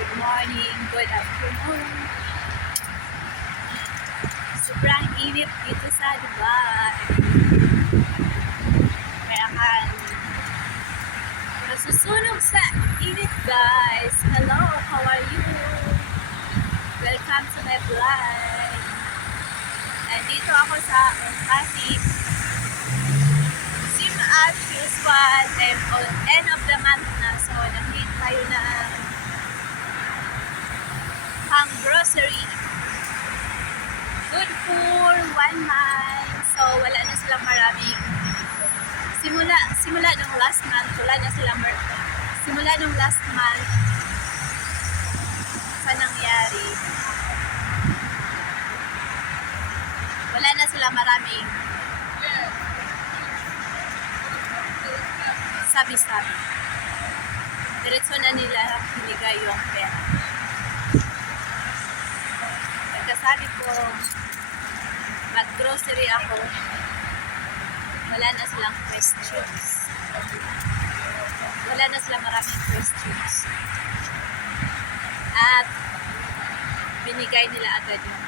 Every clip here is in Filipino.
good morning, good afternoon. Sobrang init dito sa Dubai. Kaya kan nasusunog sa init, guys. Hello, how are you? Welcome to my vlog. Nandito ako sa Pasig. Same as usual, end of the month na. So, nag-hit tayo na pang grocery. Good for 1 month. So, wala na silang maraming simula nung last month, wala na silang simula nung last month sa nangyari. Wala na silang maraming sabi-sabi. Diretso na nila binigay yung pera. Pagkasabi ko, mag-grocery ako, wala na silang questions. Wala na silang maraming questions. At binigay nila agad yung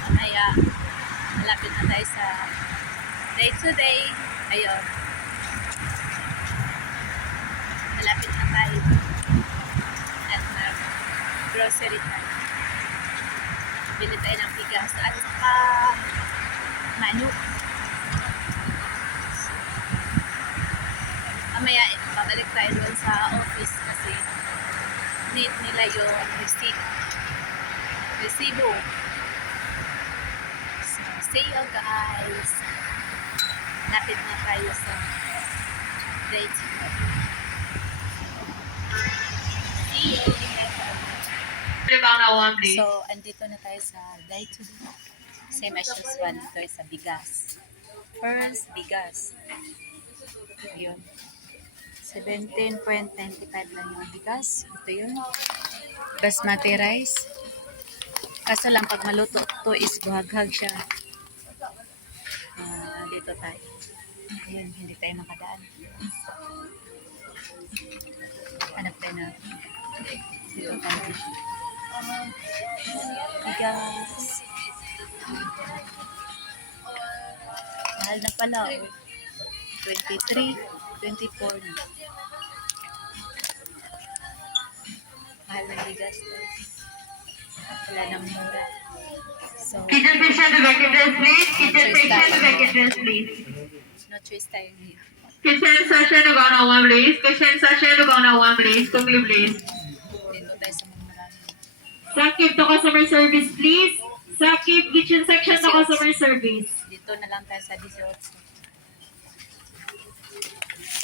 mamaya malapit na tayo sa day to day. Ayun, malapit na tayo at grocery tayo. Bili tayo ng bigas at saka manok. Mamaya babalik tayo doon sa office kasi need nila yung resibo. So, see you guys. Napit na tayo sa date. See you. So, andito na tayo sa day to day. Same as usual, dito sa bigas. First, bigas. Yun. 17.95 lang yung bigas. Ito yun. Basmati rice. Kaso lang, pag maluto to is buhaghag siya. Dito tayo. Ayun, hindi tayo makadaan. Hanap tayo na dito tayo. Bigas. Mahal na pala. 23, 24 na. Mahal na bigas. Wala nang mura. So, Kitchen section to vacant dress, please. Kitchen section to vacant dress, please. no choice tayo niya. Kitchen section to go on one, please. Kitchen section to go on one, please. Quickly, please. Dito tayo sa mga marami. Sakip to customer service, please. Sakip kitchen section to customer service. Dito na lang tayo sa desserts.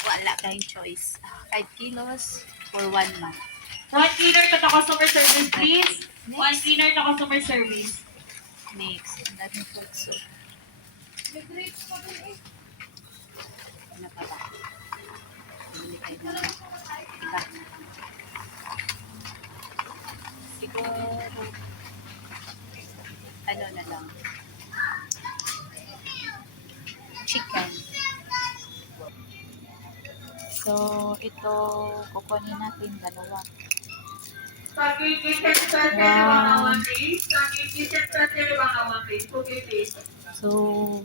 Wala tayong choice. 5 kilos for 1 month. One cleaner to the customer service, please. One cleaner to customer service. Next, ang daming food soup. Ano pa ba? Bili tayo ng iba. Siguro, ano na lang. Chicken. So, ito, kukunin natin dalawa. Sakip kitchen section to go on one, please. Sakip kitchen section to go on one, please. Quickly, please. So,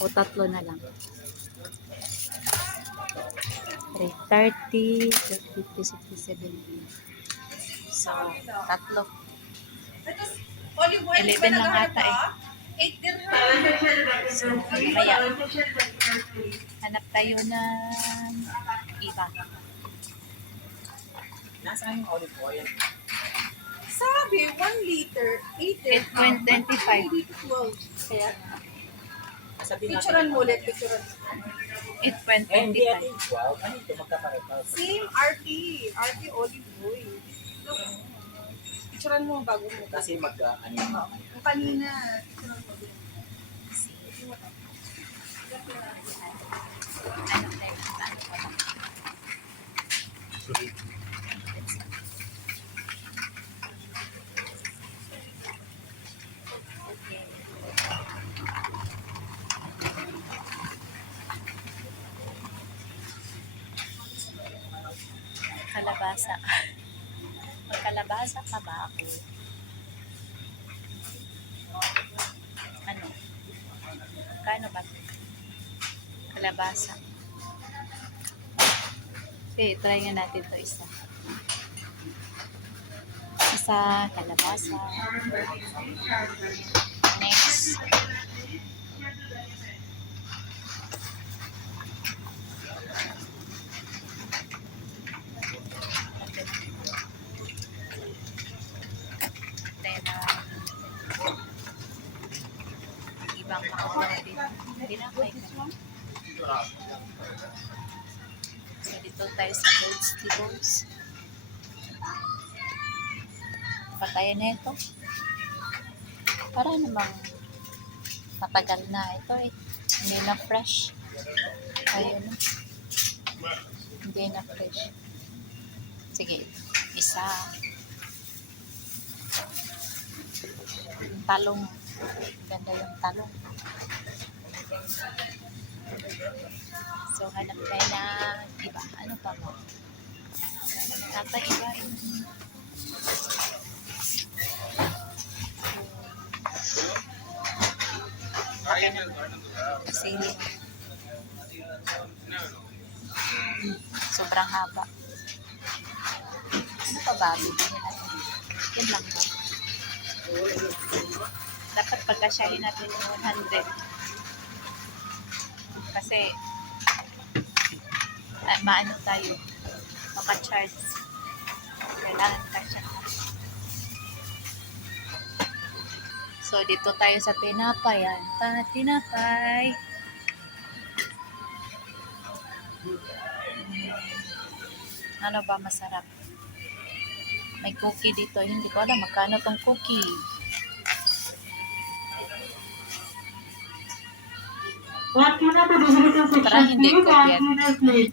o tatlo na lang. 30, 50, 60, 70. So, tatlo. 11 lang ata eh. So, mamaya, hanap tayo ng iba. Nasaan yung olive oil? Sabi, 1 liter, 8.25. 12. Kaya, Sabihin natin. Picturean mo ulit, picturean. Eh, hindi 8.25. Wow, ano ito magkaparepas? Same RT olive oil. Picturean mo bago mo. Kasi ano yun? Yung kanina, picturean mo din. Ano tayo? kalabasa. Magkalabasa ka ba ako? Ano? Kano ba? Kalabasa. Okay, try nga natin to isa. Isa, kalabasa. Next. Then, ibang makukuha dito. Tinapay ka. So, dito tayo sa vegetables. Patayin na ito. Para namang matagal na ito eh. Hindi na fresh. Ayun. Hindi na fresh. Sige. Isa. Yung talong. Ganda yung talong. So, hanap tayo na iba. Ano pa mo? Tatay iba. Sili. Sobrang haba. Ano pa ba? Bibili natin. Yan lang ba? Dapat pagkasyahin natin yung 100. Kasi maano tayo. Maka-charge. Kailangan kasya ka. So, dito tayo sa tinapay. Yan. Tinapay. Ano ba masarap? May cookie dito. Hindi ko alam magkano tong cookie. Para hindi ko bet.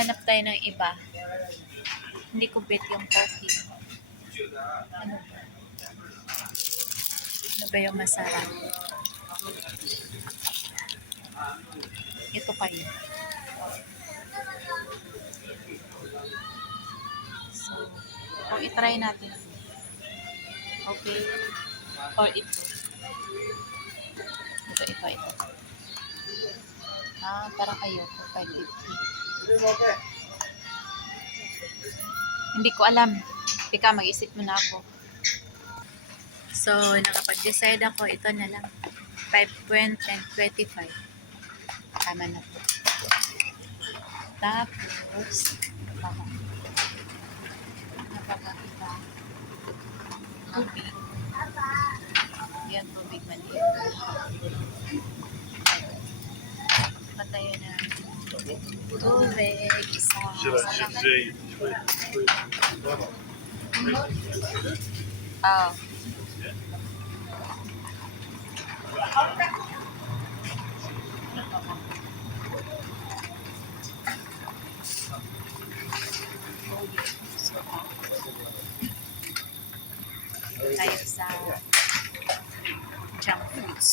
Hanap tayo ng iba. Hindi ko bet yung cookie. Ano ba? Ano ba yung masarap? Ito kayo. So, o itry natin. Okay. Or ito. Ito. Parang ayoko. 550. Hindi ko alam. Teka, mag-isip muna ako. So, nakapag-decide ako. Ito na lang. 5.25. Tama na po. Tapos, napakaiba. Tubig. Yan, tubig maliit. Patayo na. Tubig. Isa. Oh. Tayo sa junk foods.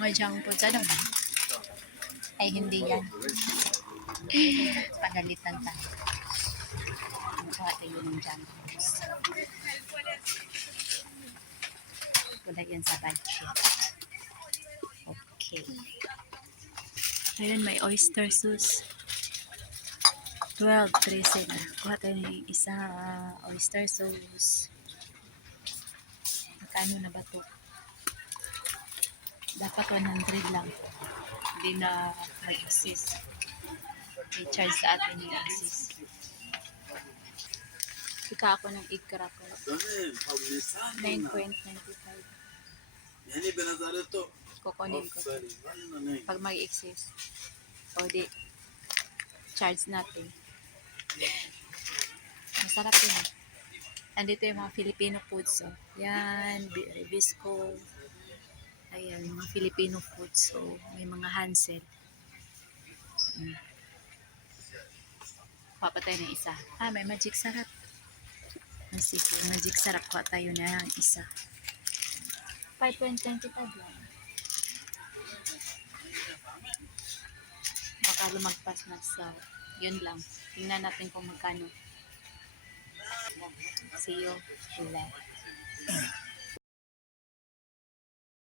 Mga junk foods, ano ba? Ay, hindi yan. Pagalitan tayo. Mukha tayo ng junk foods. Wala yan sa budget. Okay. Ayun, may oyster sauce. 12.13 na. Kuha tayo ng isa oyster sauce. Magkano na ba ito? Dapat 100 lang. Hindi na mag-exist. May charge sa atin yung exist. Ika ako ng egg cracker. 9.95. Kukunin ko. Pag mag-exist. O di, charge natin. Masarap yun. Andito yung mga Filipino foods. So. Yan, bisco. Ayan, mga Filipino foods. So, may mga Hansel. Papatay na isa. May magic sarap. Sige, magic sarap ko tayo na ang isa. 5.25 lang. Baka lumagpas na sa yun lang. Tingnan natin kung magkano. See you later.